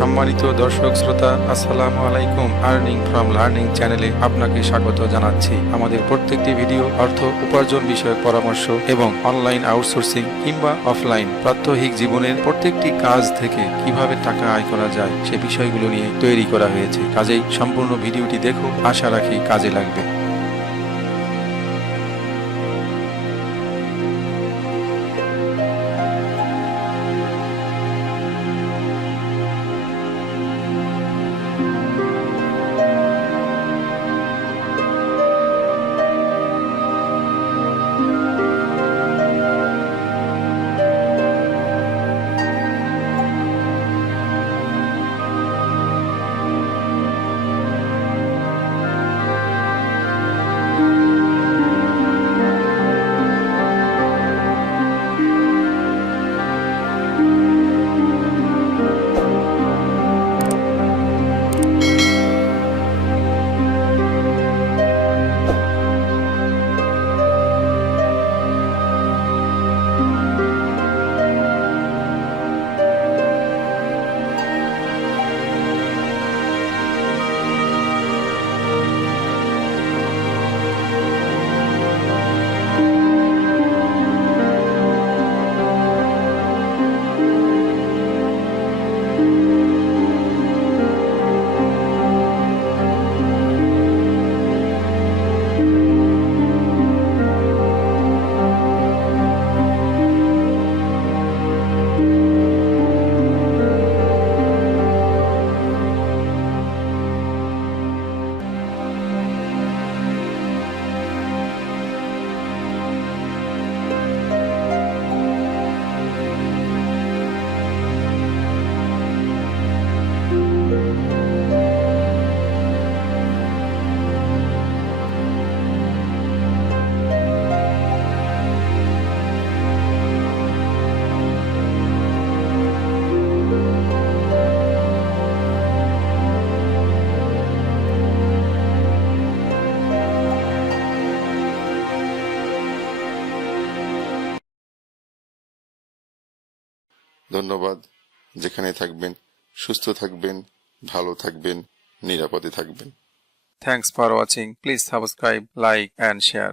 সম্মানিত দর্শক, শ্রোতা, আসসালামু আলাইকুম আর্নিং ফ্রম লার্নিং চ্যানেলে আপনাকে স্বাগত জানাচ্ছি। আমাদের প্রত্যেকটি ভিডিও অর্থ উপার্জন বিষয়ক পরামর্শ এবং অনলাইন আউটসোর্সিং কিংবা অফলাইন প্রাত্যহিক জীবনের প্রত্যেকটি কাজ থেকে কীভাবে টাকা আয় করা যায় সে বিষয়গুলো নিয়ে তৈরি করা হয়েছে। কাজেই সম্পূর্ণ ভিডিওটি দেখুন, আশা রাখি কাজে লাগবে। ধন্যবাদ। যেখানে থাকবেন, সুস্থ থাকবেন, ভালো থাকবেন, নিরাপদে থাকবেন। Thanks for watching please subscribe like and share